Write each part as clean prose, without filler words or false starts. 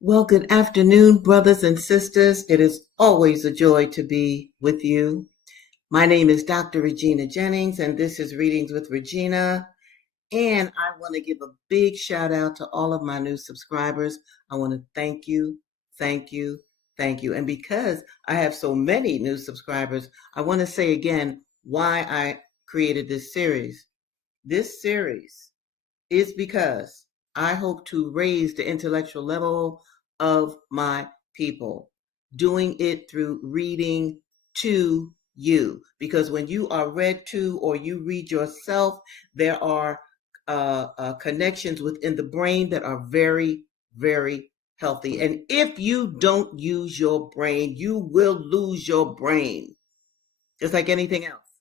Well, good afternoon, brothers and sisters. It is always a joy to be with you. My name is Dr. Regina Jennings, and this is Readings with Regina. And I want to give a big shout out to all of my new subscribers. I want to thank you, thank you, thank you. And because I have so many new subscribers, I want to say again why I created this series. This series is because I hope to raise the intellectual level of my people, doing it through reading to you. Because when you are read to or you read yourself, there are connections within the brain that are very, very healthy. And if you don't use your brain, you will lose your brain, just like anything else.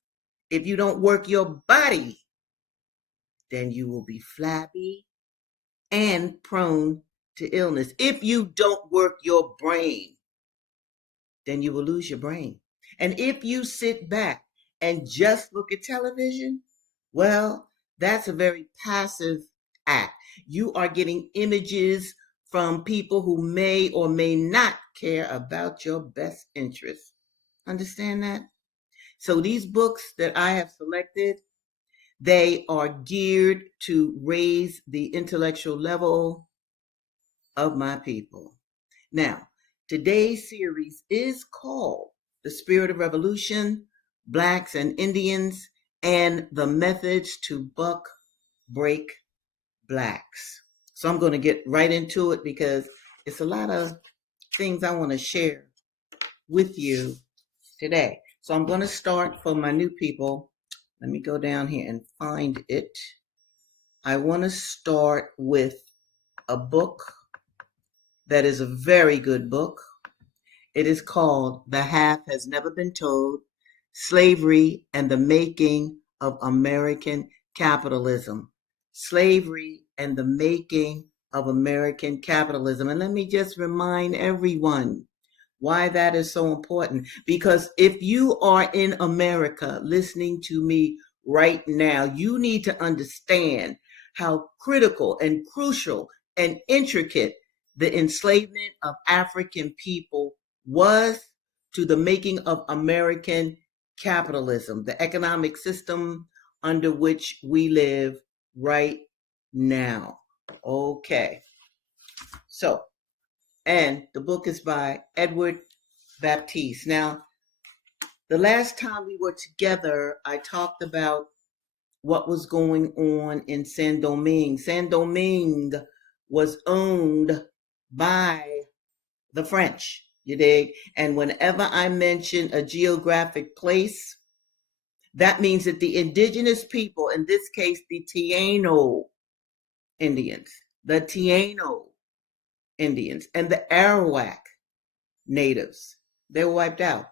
If you don't work your body, then you will be flabby and prone to illness. If you don't work your brain, then you will lose your brain. And if you sit back and just look at television, well, that's a very passive act. You are getting images from people who may or may not care about your best interests. Understand that? So these books that I have selected, they are geared to raise the intellectual level of my people. Now, today's series is called The Spirit of Revolution, Blacks and Indians, and the Methods to Buck Break Blacks. So I'm going to get right into it because it's a lot of things I want to share with you today. So I'm going to start for my new people. Let me go down here and find it. I want to start with a book that is a very good book. It is called The Half Has Never Been Told, Slavery and the Making of American Capitalism. Slavery and the Making of American Capitalism. And let me just remind everyone why that is so important. Because if you are in America listening to me right now, you need to understand how critical and crucial and intricate the enslavement of African people was to the making of American capitalism, the economic system under which we live right now. Okay. So, and the book is by Edward Baptiste. Now, the last time we were together, I talked about what was going on in San Domingue. San Domingue was owned by the French, you dig? And whenever I mention a geographic place, that means that the indigenous people, in this case, the Taino Indians, the Taino Indians, and the Arawak natives, they were wiped out.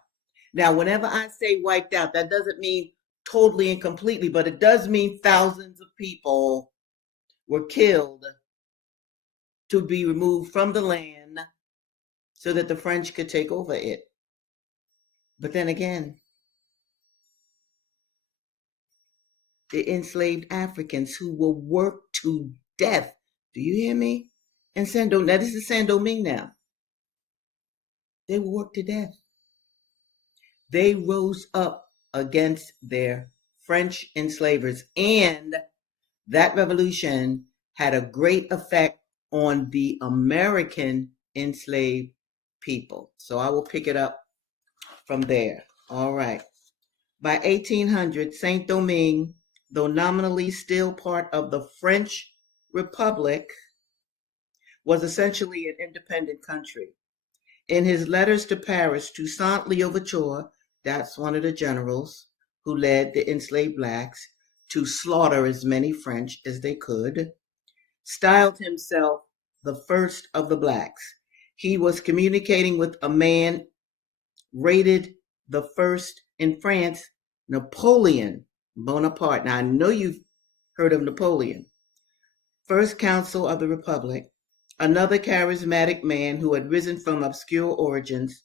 Now, whenever I say wiped out, that doesn't mean totally and completely, but it does mean thousands of people were killed to be removed from the land so that the French could take over it. But then again, the enslaved Africans who were worked to death. Do you hear me? And San Domingue, now this is San Domingue now. They were worked to death. They rose up against their French enslavers, and that revolution had a great effect on the American enslaved people. So I will pick it up from there. All right. By 1800, Saint Domingue, though nominally still part of the French Republic, was essentially an independent country. In his letters to Paris, Toussaint Louverture, that's one of the generals who led the enslaved blacks to slaughter as many French as they could, styled himself the first of the blacks. He was communicating with a man rated the first in France, Napoleon Bonaparte. Now, I know you've heard of Napoleon. First consul of the Republic, another charismatic man who had risen from obscure origins.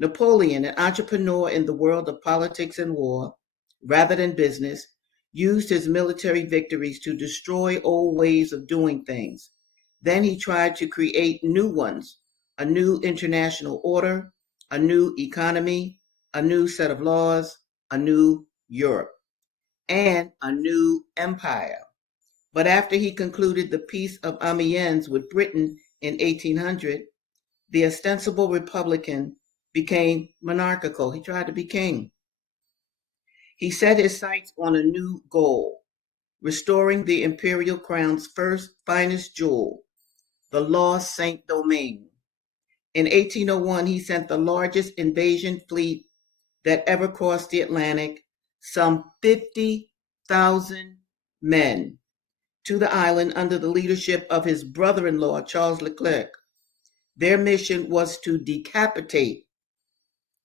Napoleon, an entrepreneur in the world of politics and war, rather than business, used his military victories to destroy old ways of doing things. Then he tried to create new ones, a new international order, a new economy, a new set of laws, a new Europe, and a new empire. But after he concluded the Peace of Amiens with Britain in 1800, the ostensible Republican became monarchical. He tried to be king. He set his sights on a new goal, restoring the imperial crown's finest jewel, the lost Saint Domingue. In 1801, he sent the largest invasion fleet that ever crossed the Atlantic, some 50,000 men, to the island under the leadership of his brother-in-law, Charles Leclerc. Their mission was to decapitate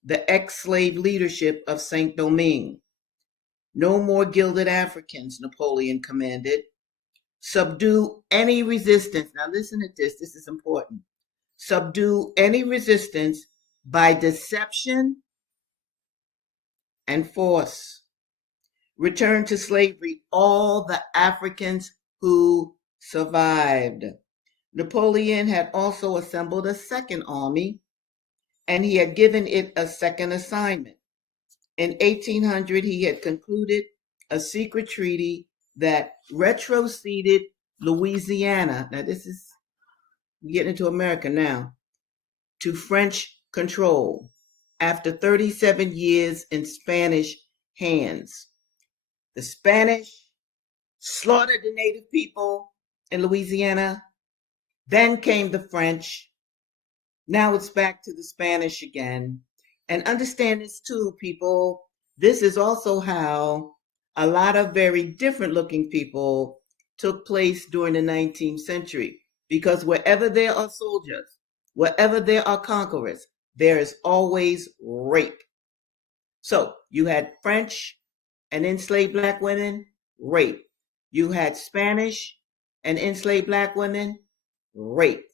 the ex-slave leadership of Saint Domingue. No more gilded Africans, Napoleon commanded. Subdue any resistance. Now listen to this is important. Subdue any resistance by deception and force. Return to slavery all the Africans who survived. Napoleon had also assembled a second army, and he had given it a second assignment. In 1800, he had concluded a secret treaty that retroceded Louisiana. Now, we're getting into America now, to French control after 37 years in Spanish hands. The Spanish slaughtered the native people in Louisiana. Then came the French. Now it's back to the Spanish again. And understand this too, people. This is also how a lot of very different looking people took place during the 19th century. Because wherever there are soldiers, wherever there are conquerors, there is always rape. So you had French and enslaved black women, rape. You had Spanish and enslaved black women, rape.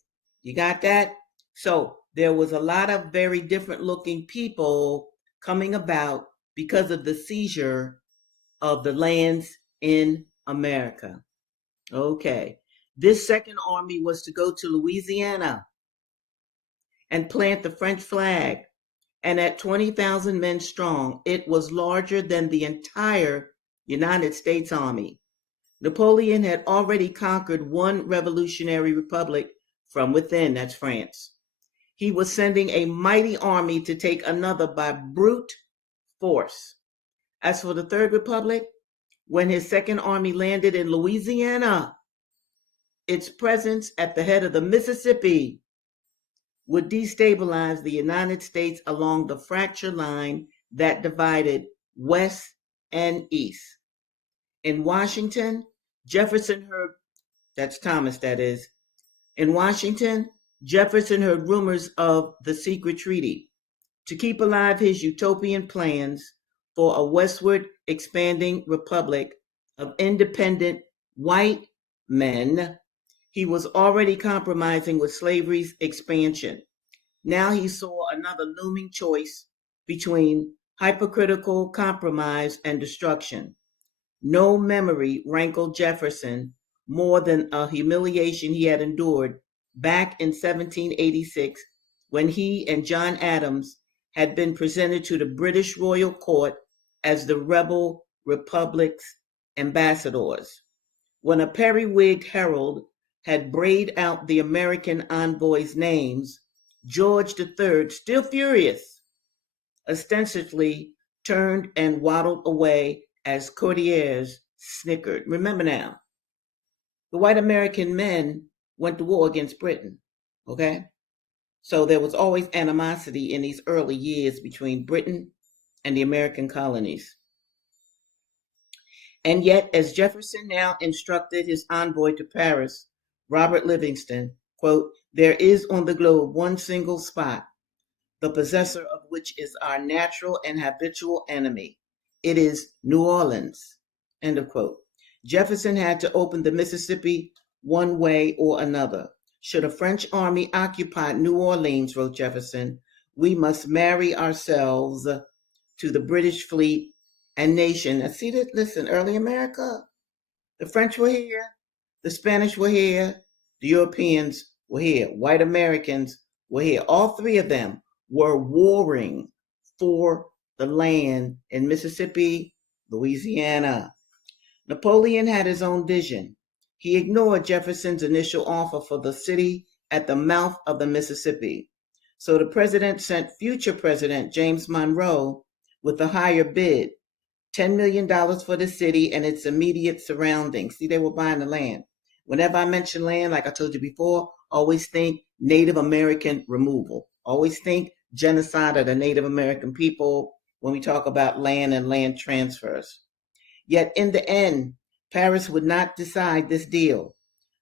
You got that? So there was a lot of very different looking people coming about because of the seizure of the lands in America. Okay. This second army was to go to Louisiana and plant the French flag. And at 20,000 men strong, it was larger than the entire United States Army. Napoleon had already conquered one revolutionary republic from within, that's France. He was sending a mighty army to take another by brute force. As for the Third Republic, when his second army landed in Louisiana, its presence at the head of the Mississippi would destabilize the United States along the fracture line that divided West and East. In Washington, Jefferson heard, that's Thomas, that is. In Washington, Jefferson heard rumors of the secret treaty. To keep alive his utopian plans for a westward expanding republic of independent white men, he was already compromising with slavery's expansion. Now he saw another looming choice between hypocritical compromise and destruction. No memory rankled Jefferson more than a humiliation he had endured back in 1786 when he and John Adams had been presented to the British royal court as the rebel republic's ambassadors. When a periwigged herald had brayed out the American envoys' names, George III, still furious, ostensibly turned and waddled away as courtiers snickered. Remember now, the white American men went to war against Britain, okay? So there was always animosity in these early years between Britain and the American colonies. And yet, as Jefferson now instructed his envoy to Paris, Robert Livingston, quote, there is on the globe one single spot, the possessor of which is our natural and habitual enemy. It is New Orleans, end of quote. Jefferson had to open the Mississippi one way or another. Should a French army occupy New Orleans, wrote Jefferson, we must marry ourselves to the British fleet and nation. Now, see that? Listen, early America, the French were here, the Spanish were here, The Europeans were here. White Americans were here. All three of them were warring for the land in Mississippi, Louisiana. Napoleon had his own vision. He ignored Jefferson's initial offer for the city at the mouth of the Mississippi. So the president sent future President James Monroe with a higher bid, $10 million for the city and its immediate surroundings. See, they were buying the land. Whenever I mention land, like I told you before, always think Native American removal. Always think genocide of the Native American people when we talk about land and land transfers. Yet in the end, Paris would not decide this deal.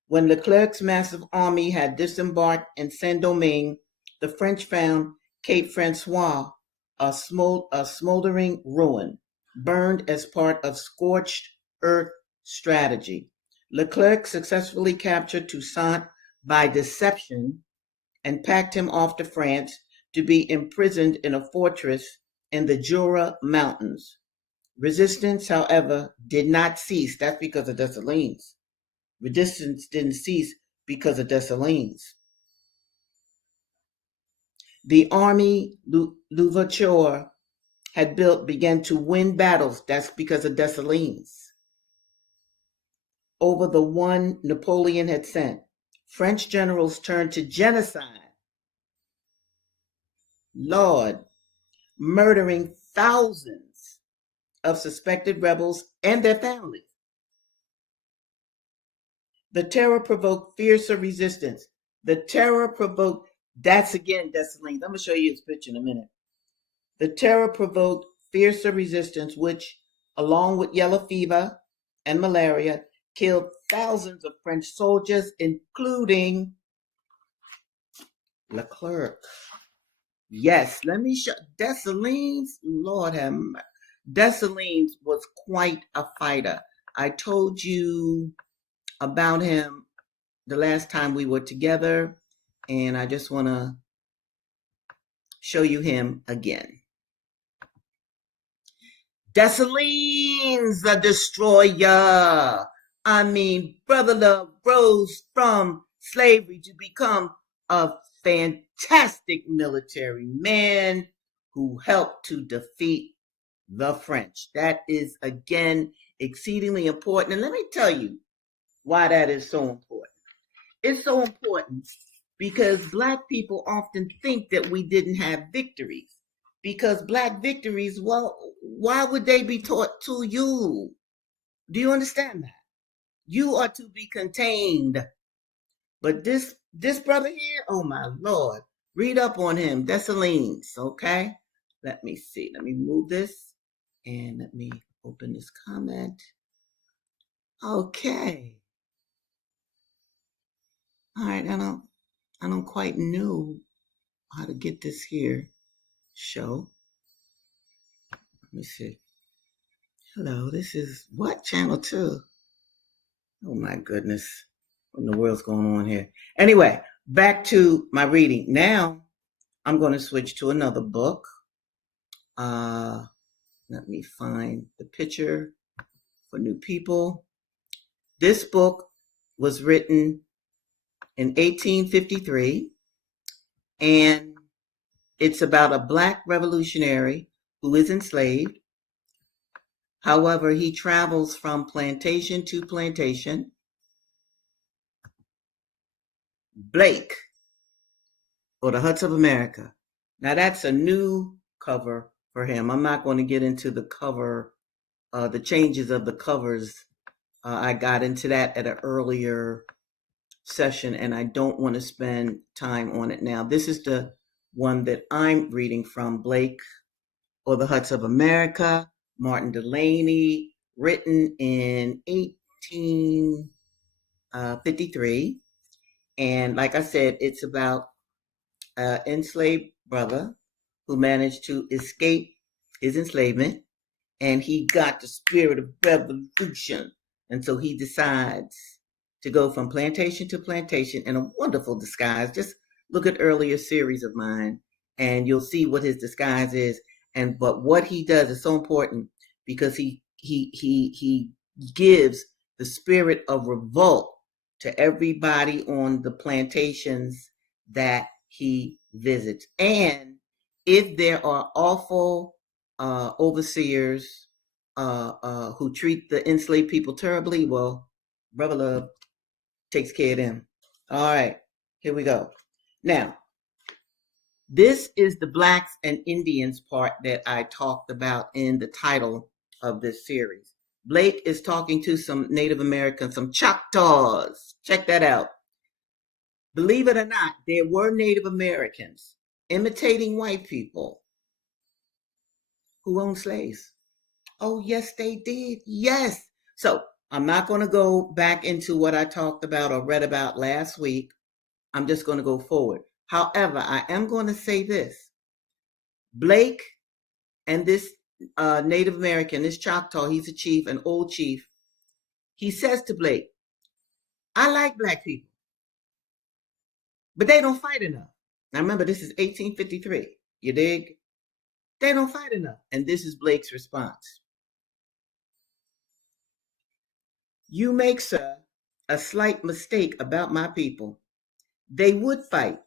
When Leclerc's massive army had disembarked in San Domingue, the French found Cape Francois a smoldering ruin, burned as part of scorched earth strategy. Leclerc successfully captured Toussaint by deception and packed him off to France to be imprisoned in a fortress in the Jura Mountains. Resistance, however, did not cease. That's because of Dessalines. Resistance didn't cease because of Dessalines. The army Louverture had built began to win battles. That's because of Dessalines. Over the one Napoleon had sent. French generals turned to genocide. Lord, murdering thousands of suspected rebels and their families. The terror provoked fiercer resistance. The terror provoked, that's again Dessalines. I'm going to show you his picture in a minute. The terror provoked fiercer resistance, which, along with yellow fever and malaria, killed thousands of French soldiers, including Leclerc. Yes, let me show Dessalines. Lord have mercy. Dessalines was quite a fighter. I told you about him the last time we were together, and I just want to show you him again. Dessalines, the destroyer. I mean, brother love rose from slavery to become a fantastic military man who helped to defeat the French. That is, again, exceedingly important. And let me tell you why that is so important. It's so important because Black people often think that we didn't have victories. Because Black victories, well, why would they be taught to you? Do you understand that? You are to be contained. But this brother here, oh my Lord, read up on him, Dessalines, okay? Let me see. Let me move this and let me open this comment. Okay. All right, I don't quite know how to get this here show. Let me see. Hello, this is what? Channel 2. Oh my goodness. What in the world's going on here? Anyway, back to my reading. Now, I'm going to switch to another book. Let me find the picture for new people. This book was written in 1853, and it's about a Black revolutionary who is enslaved. However, he travels from plantation to plantation. Blake, or the Huts of America. Now, that's a new cover for him. I'm not going to get into the cover, the changes of the covers. I got into that at an earlier session, and I don't want to spend time on it now. This is the one that I'm reading from, Blake, or the Huts of America, Martin Delaney, written in 1853. And like I said, it's about an enslaved brother who managed to escape his enslavement, and he got the spirit of revolution. And so he decides to go from plantation to plantation in a wonderful disguise. Just look at earlier series of mine, and you'll see what his disguise is. But what he does is so important because he gives the spirit of revolt to everybody on the plantations that he visits. And if there are awful overseers who treat the enslaved people terribly, well, Brother Love takes care of them. All right, here we go. Now, this is the Blacks and Indians part that I talked about in the title of this series. Blake is talking to some Native Americans, some Choctaws. Check that out. Believe it or not, there were Native Americans imitating white people who owned slaves. Oh, yes, they did. Yes. So I'm not going to go back into what I talked about or read about last week. I'm just going to go forward. However, I am going to say this. Blake and this Native American, this Choctaw, he's a chief, an old chief. He says to Blake, I like black people, but they don't fight enough. Now remember, this is 1853. You dig? They don't fight enough. And this is Blake's response. You make, sir, a slight mistake about my people. They would fight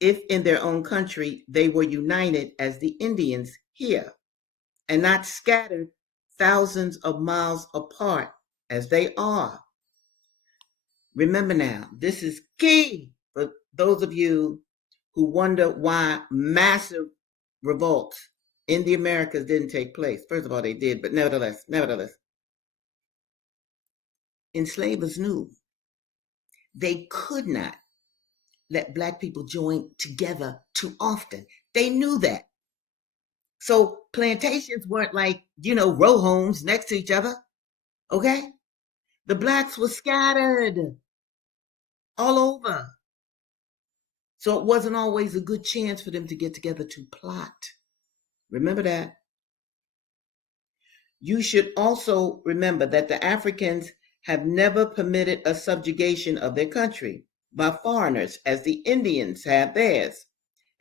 if in their own country they were united as the Indians here and not scattered thousands of miles apart as they are. Remember now, this is key for those of you who wonder why massive revolts in the Americas didn't take place. First of all, they did, but nevertheless, enslavers knew they could not let black people join together too often. They knew that. So plantations weren't like, row homes next to each other. Okay? The blacks were scattered all over. So it wasn't always a good chance for them to get together to plot. Remember that. You should also remember that the Africans have never permitted a subjugation of their country by foreigners as the Indians have theirs.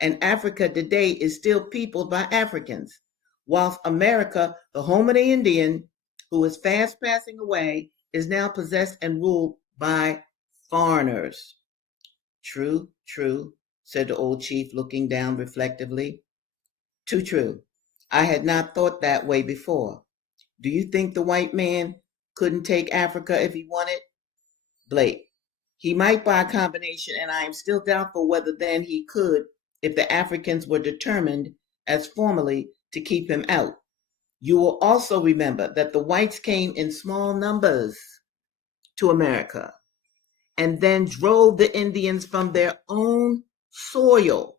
And Africa today is still peopled by Africans, whilst America, the home of the Indian, who is fast passing away, is now possessed and ruled by foreigners. True, said the old chief, looking down reflectively. Too true. I had not thought that way before. Do you think the white man couldn't take Africa if he wanted? Blake. He might by a combination, and I am still doubtful whether then he could if the Africans were determined, as formerly, to keep him out. You will also remember that the whites came in small numbers to America and then drove the Indians from their own soil,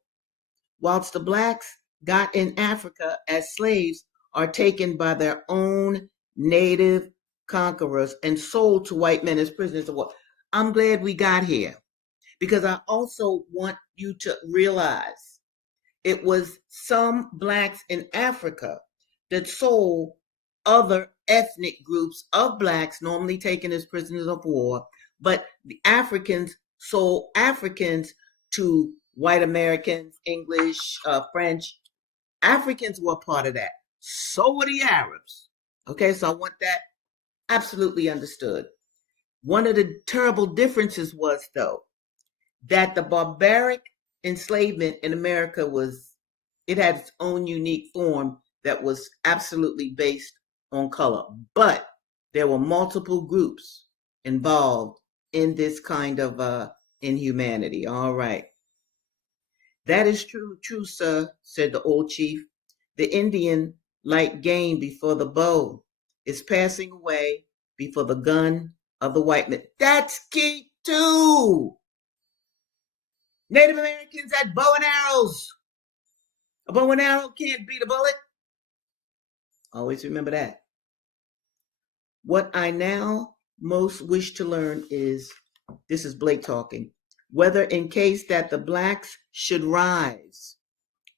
whilst the blacks got in Africa as slaves are taken by their own native conquerors and sold to white men as prisoners of war. I'm glad we got here because I also want you to realize it was some blacks in Africa that sold other ethnic groups of blacks, normally taken as prisoners of war, but the Africans sold Africans to white Americans, English, French. Africans were part of that. So were the Arabs. Okay, so I want that absolutely understood. One of the terrible differences was, though, that the barbaric enslavement in America it had its own unique form that was absolutely based on color. But there were multiple groups involved in this kind of inhumanity. All right. That is true, sir, said the old chief. The Indian, like game before the bow, is passing away before the gun of the white man. That's key too. Native Americans had bow and arrows. A bow and arrow can't beat a bullet. Always remember that. What I now most wish to learn is, this is Blake talking, whether in case that the blacks should rise,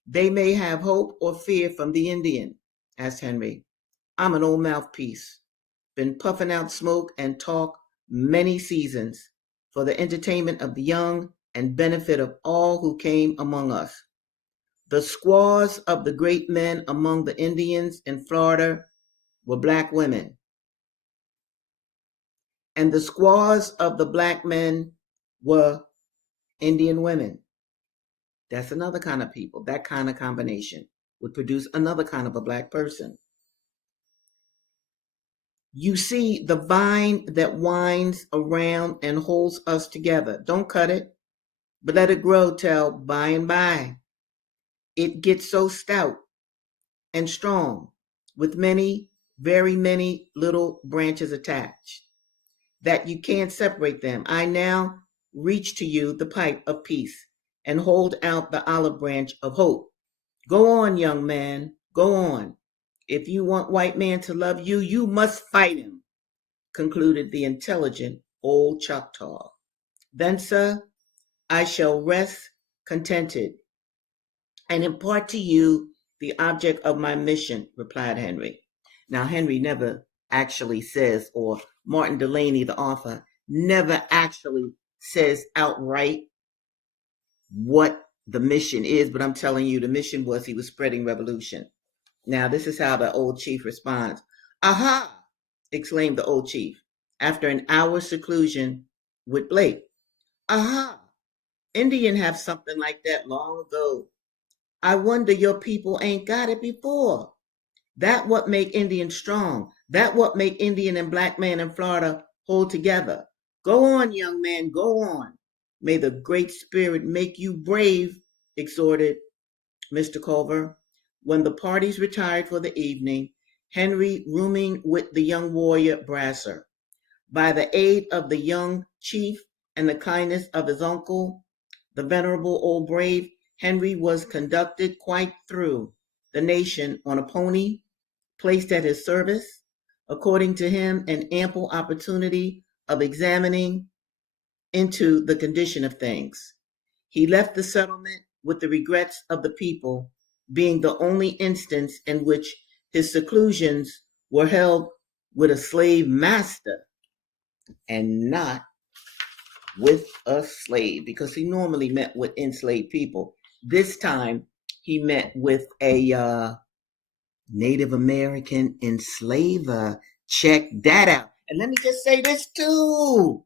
they may have hope or fear from the Indian, asked Henry. I'm an old mouthpiece, been puffing out smoke and talk many seasons for the entertainment of the young and benefit of all who came among us. The squaws of the great men among the Indians in Florida were black women. And the squaws of the black men were Indian women. That's another kind of people. That kind of combination would produce another kind of a black person. You see the vine that winds around and holds us together. Don't cut it, but let it grow till by and by it gets so stout and strong with many, very many little branches attached that you can't separate them. I now reach to you the pipe of peace and hold out the olive branch of hope. Go on, young man, go on. If you want white man to love you, you must fight him, concluded the intelligent old Choctaw. Then, sir, I shall rest contented and impart to you the object of my mission, replied Henry. Now, Henry never actually says, or Martin Delany, the author, never actually says outright what the mission is, but I'm telling you, the mission was he was spreading revolution. Now, this is how the old chief responds. Aha! Exclaimed the old chief after an hour's seclusion with Blake. Aha! Indian have something like that long ago. I wonder your people ain't got it before. That what make Indian strong. That what make Indian and black man in Florida hold together. Go on, young man, go on. May the Great Spirit make you brave, exhorted Mr. Culver. When the parties retired for the evening, Henry rooming with the young warrior Brasser. By the aid of the young chief and the kindness of his uncle, the venerable old brave, Henry was conducted quite through the nation on a pony, placed at his service, according to him, an ample opportunity of examining into the condition of things. He left the settlement with the regrets of the people, being the only instance in which his seclusions were held with a slave master and not with a slave, because he normally met with enslaved people. This time he met with a Native American enslaver. Check that out. And let me just say this too.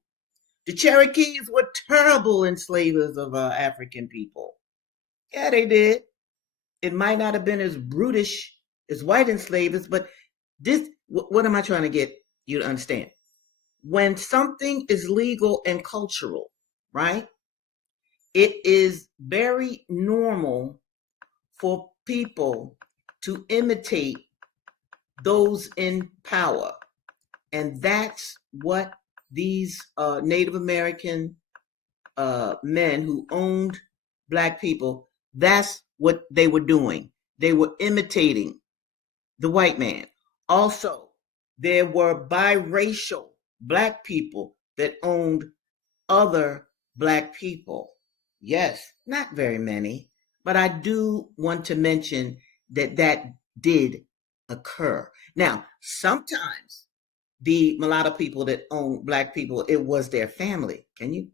The Cherokees were terrible enslavers of African people. Yeah, they did. It might not have been as brutish as white enslavers, but this, what am I trying to get you to understand? When something is legal and cultural, right? It is very normal for people to imitate those in power. And that's what these Native American men who owned black people, that's what they were doing. They were imitating the white man. Also, there were biracial black people that owned other black people. Yes, not very many, but I do want to mention that that did occur. Now, sometimes the mulatto people that owned black people, it was their family. Can you?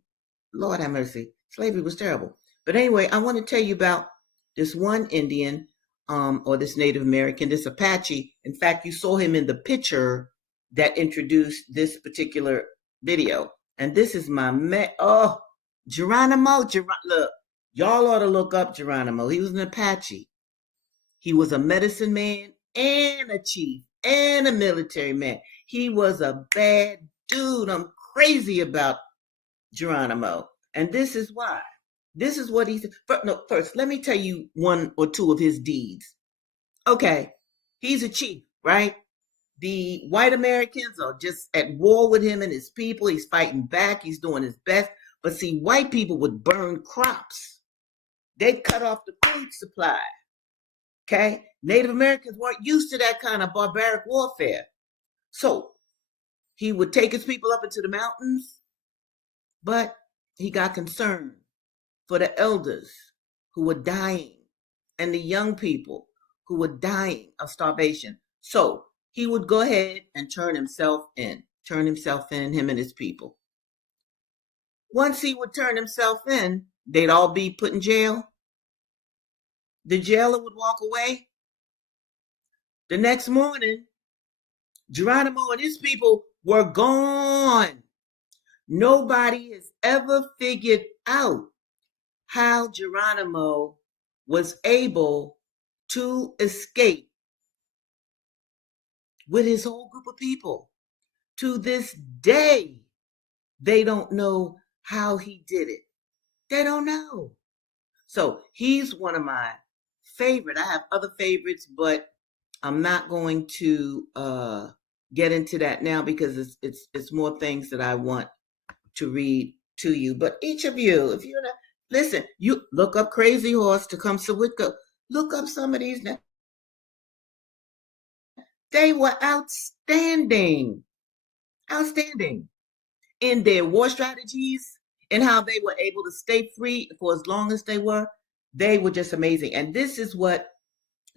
Lord have mercy. Slavery was terrible. But anyway, I want to tell you about this one Indian, or this Native American, this Apache. In fact, you saw him in the picture that introduced this particular video. And this is my Geronimo. Look, y'all ought to look up Geronimo. He was an Apache. He was a medicine man and a chief and a military man. He was a bad dude. I'm crazy about Geronimo. And this is why. This is what he said. First, let me tell you one or two of his deeds. Okay, he's a chief, right? The white Americans are just at war with him and his people. He's fighting back. He's doing his best. But see, white people would burn crops. They'd cut off the food supply. Okay? Native Americans weren't used to that kind of barbaric warfare. So he would take his people up into the mountains, but he got concerned for the elders who were dying and the young people who were dying of starvation. So he would go ahead and turn himself in, him and his people. Once he would turn himself in, they'd all be put in jail. The jailer would walk away. The next morning, Geronimo and his people were gone. Nobody has ever figured out how Geronimo was able to escape with his whole group of people. To this day, they don't know how he did it. They don't know. So he's one of my favorite. I have other favorites, but I'm not going to get into that now because it's more things that I want to read to you. But each of you, if you're not, listen, you look up Crazy Horse to come Sawicka. Look up some of these. They were outstanding, outstanding in their war strategies and how they were able to stay free for as long as they were. They were just amazing. And this is what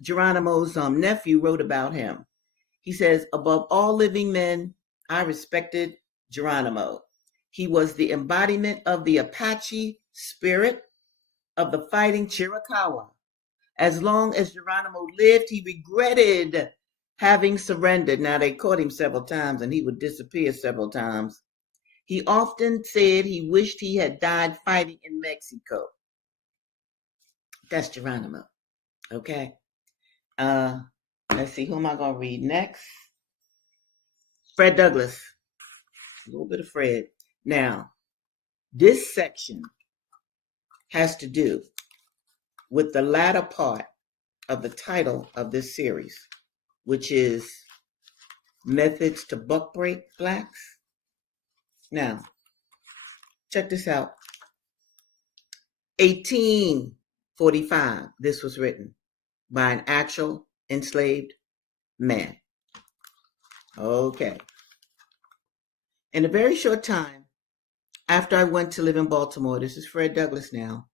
Geronimo's nephew wrote about him. He says, above all living men, I respected Geronimo. He was the embodiment of the Apache spirit of the fighting Chiricahua. As long as Geronimo lived, he regretted having surrendered. Now, they caught him several times and he would disappear several times. He often said he wished he had died fighting in Mexico. That's Geronimo. Okay. Let's see, who am I going to read next? Fred Douglass. A little bit of Fred. Now, this section has to do with the latter part of the title of this series, which is Methods to Buck Break Blacks. Now, check this out. 1845, this was written by an actual enslaved man. Okay. In a very short time after I went to live in Baltimore, this is Fred Douglass now,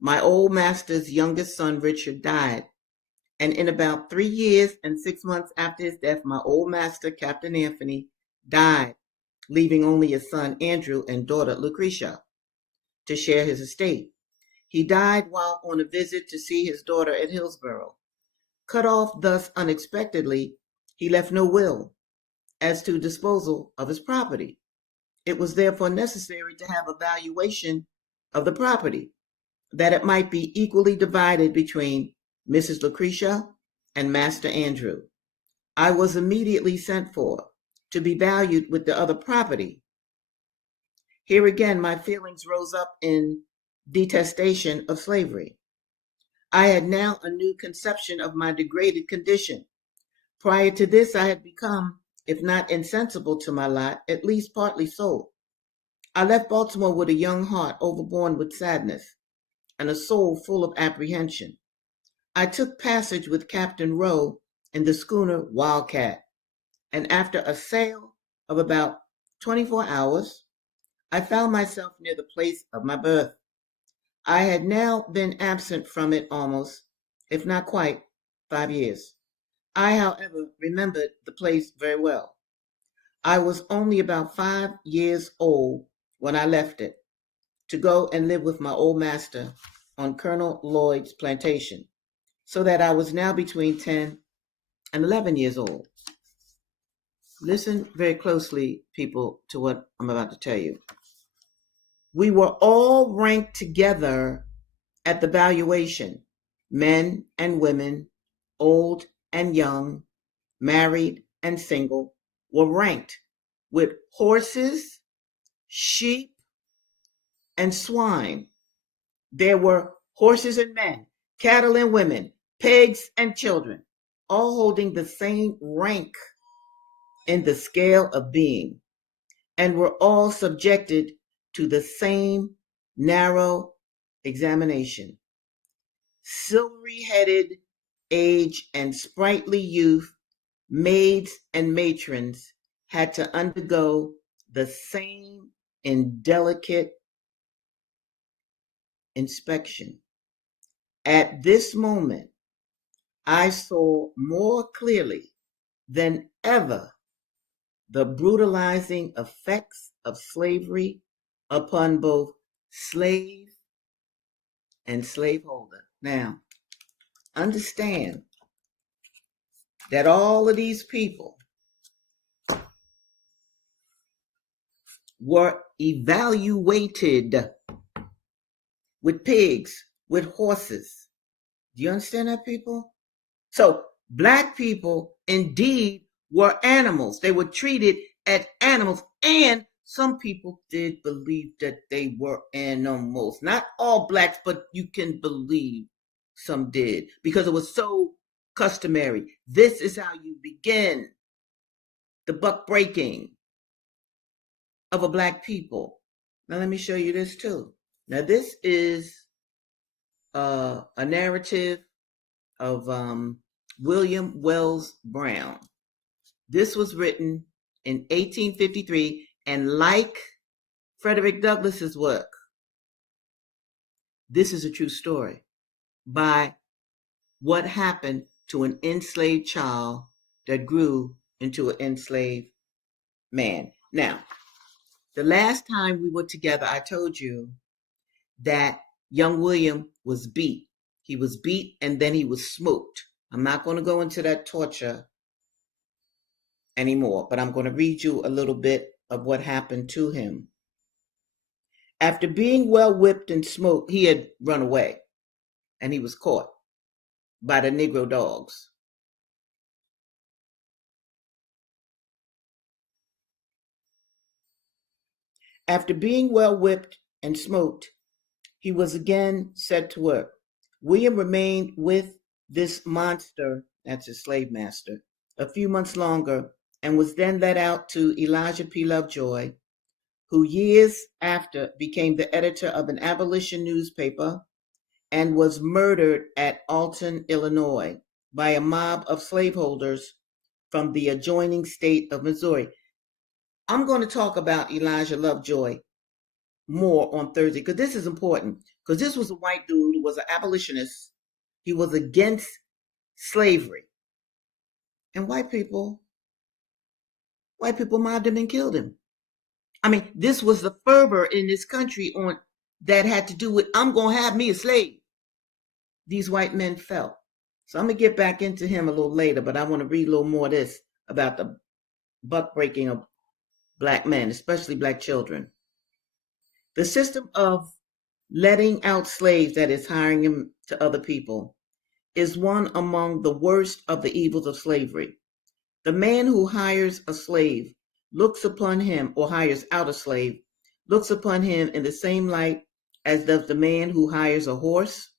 my old master's youngest son, Richard, died. And in about 3 years and 6 months after his death, my old master, Captain Anthony, died, leaving only his son, Andrew, and daughter, Lucretia, to share his estate. He died while on a visit to see his daughter at Hillsborough. Cut off thus unexpectedly, he left no will as to disposal of his property. It was therefore necessary to have a valuation of the property, that it might be equally divided between Mrs. Lucretia and Master Andrew. I was immediately sent for to be valued with the other property. Here again, my feelings rose up in detestation of slavery. I had now a new conception of my degraded condition. Prior to this, I had become, if not insensible to my lot, at least partly so. I left Baltimore with a young heart overborne with sadness and a soul full of apprehension. I took passage with Captain Rowe in the schooner Wildcat, and after a sail of about 24 hours, I found myself near the place of my birth. I had now been absent from it almost, if not quite, 5 years. I, however, remembered the place very well. I was only about 5 years old when I left it to go and live with my old master on Colonel Lloyd's plantation, so that I was now between 10 and 11 years old. Listen very closely, people, to what I'm about to tell you. We were all ranked together at the valuation. Men and women, old and young, married and single, were ranked with horses, sheep, and swine. There were horses and men, cattle and women, pigs and children, all holding the same rank in the scale of being, and were all subjected to the same narrow examination. Silvery-headed age and sprightly youth, maids and matrons had to undergo the same indelicate inspection. At this moment, I saw more clearly than ever the brutalizing effects of slavery upon both slave and slaveholder. Now, understand that all of these people were evaluated with pigs, with horses. Do you understand that, people? So black people indeed were animals. They were treated as animals, and some people did believe that they were animals. Not all blacks, but you can believe some did, because it was so customary. This is how you begin the buck breaking of a black people. Now let me show you this too. Now this is a narrative of William Wells Brown. This was written in 1853, and like Frederick Douglass's work, this is a true story by what happened to an enslaved child that grew into an enslaved man. Now, the last time we were together, I told you that young William was beat. He was beat and then he was smoked. I'm not going to go into that torture anymore, but I'm going to read you a little bit of what happened to him. After being well whipped and smoked, he had run away and he was caught by the Negro dogs. After being well whipped and smoked, he was again set to work. William remained with this monster, that's his slave master, a few months longer, and was then let out to Elijah P. Lovejoy, who years after became the editor of an abolition newspaper and was murdered at Alton, Illinois, by a mob of slaveholders from the adjoining state of Missouri. I'm going to talk about Elijah Lovejoy more on Thursday, because this is important, because this was a white dude who was an abolitionist. He was against slavery. And white people mobbed him and killed him. I mean, this was the fervor in this country on that had to do with, I'm going to have me a slave. These white men fell. So I'm going to get back into him a little later, but I want to read a little more of this about the buck breaking of black men, especially black children. The system of letting out slaves, that is, hiring them to other people, is one among the worst of the evils of slavery. The man who hires a slave looks upon him, or hires out a slave, looks upon him in the same light as does the man who hires a horse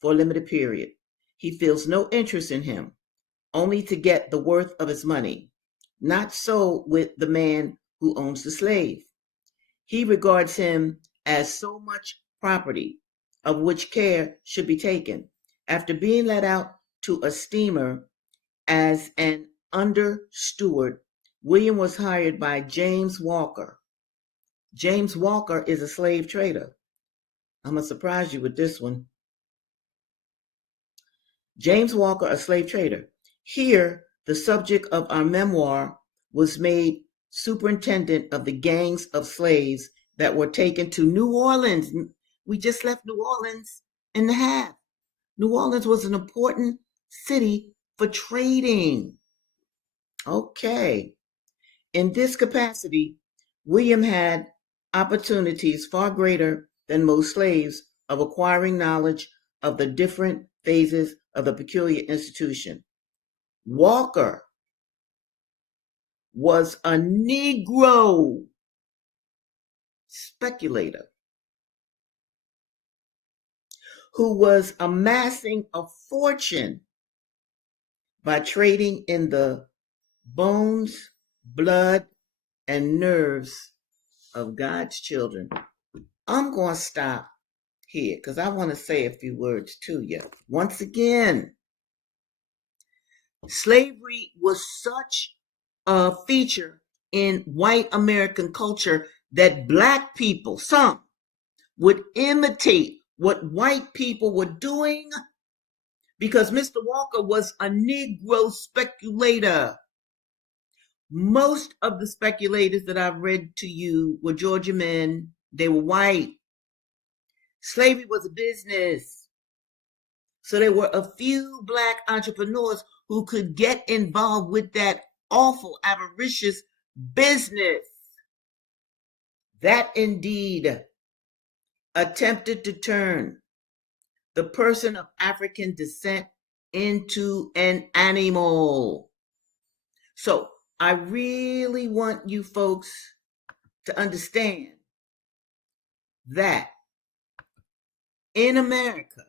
for a limited period. He feels no interest in him, only to get the worth of his money. Not so with the man who owns the slave. He regards him as so much property, of which care should be taken. After being let out to a steamer as an under steward, William was hired by James Walker. James Walker is a slave trader. I'm going to surprise you with this one. James Walker, a slave trader. Here, the subject of our memoir was made superintendent of the gangs of slaves that were taken to New Orleans. We just left New Orleans in the half. New Orleans was an important city for trading. Okay. In this capacity, William had opportunities far greater than most slaves of acquiring knowledge of the different phases of the peculiar institution. Walker was a Negro speculator who was amassing a fortune by trading in the bones, blood, and nerves of God's children. I'm going to stop here because I want to say a few words to you. Once again, slavery was such a feature in white American culture that black people, some, would imitate what white people were doing, because Mr. Walker was a Negro speculator. Most of the speculators that I've read to you were Georgia men. They were white. Slavery was a business. So there were a few black entrepreneurs who could get involved with that awful, avaricious business. that indeed attempted to turn the person of African descent into an animal. So I really want you folks to understand that in America,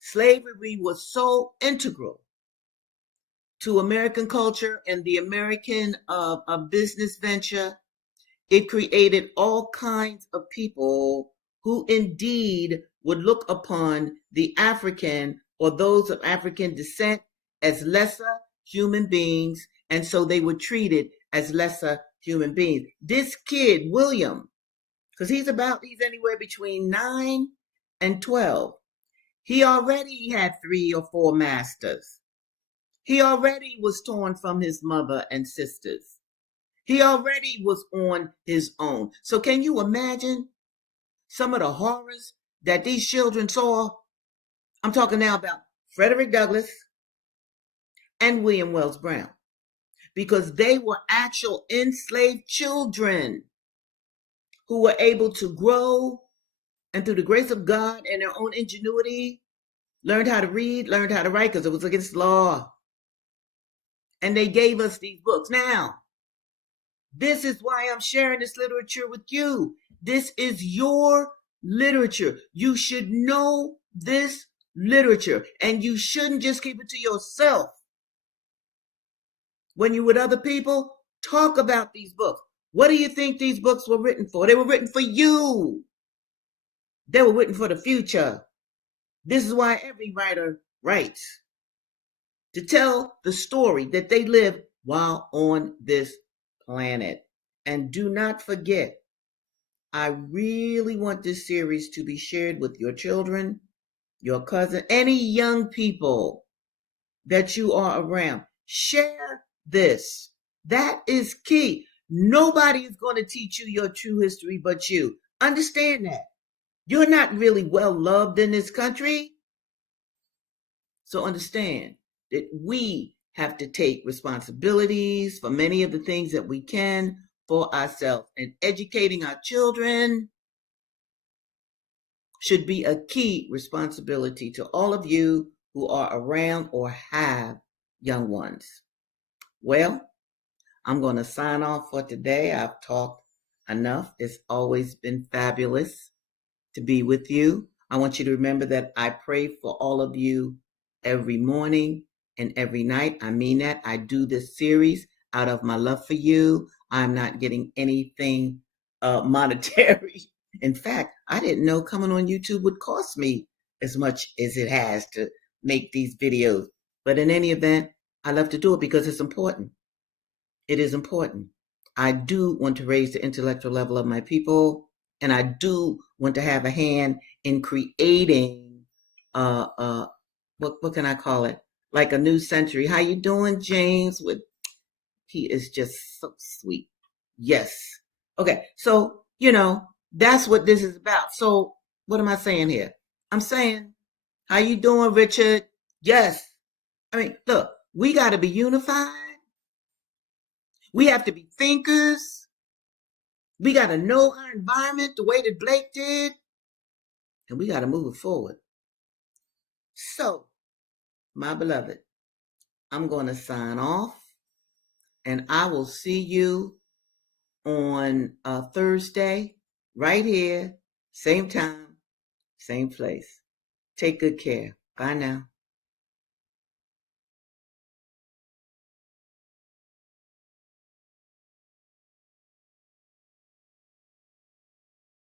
slavery was so integral to American culture and the American business venture. It created all kinds of people who indeed would look upon the African or those of African descent as lesser human beings, and so they were treated as lesser human beings. This kid, William, because he's anywhere between 9 and 12. He already had 3 or 4 masters. He already was torn from his mother and sisters. He already was on his own. So can you imagine some of the horrors that these children saw? I'm talking now about Frederick Douglass and William Wells Brown, because they were actual enslaved children who were able to grow and through the grace of God and their own ingenuity, learned how to read, learned how to write, because it was against law. And they gave us these books. Now, this is why I'm sharing this literature with you. This is your literature. You should know this literature, and you shouldn't just keep it to yourself. When you're with other people, talk about these books. What do you think these books were written for? They were written for you. They were written for the future. This is why every writer writes, to tell the story that they lived while on this planet. And do not forget, I really want this series to be shared with your children, your cousin, any young people that you are around. Share this. That is key. Nobody is going to teach you your true history but you. Understand that. You're not really well loved in this country. So understand that we have to take responsibilities for many of the things that we can for ourselves. And educating our children should be a key responsibility to all of you who are around or have young ones. Well, I'm going to sign off for today. I've talked enough. It's always been fabulous to be with you. I want you to remember that I pray for all of you every morning and every night. I mean that. I do this series out of my love for you. I'm not getting anything monetary. In fact, I didn't know coming on YouTube would cost me as much as it has to make these videos. But in any event, I love to do it because it's important. It is important. I do want to raise the intellectual level of my people, and I do want to have a hand in creating what can I call it? Like a new century. How you doing, James? He is just so sweet. Yes. Okay. So, that's what this is about. So what am I saying here? I'm saying, how you doing, Richard? Yes. I mean, look, we got to be unified. We have to be thinkers. We got to know our environment the way that Blake did. And we got to move it forward. So, my beloved, I'm going to sign off, and I will see you on Thursday right here, same time, same place. Take good care. Bye now.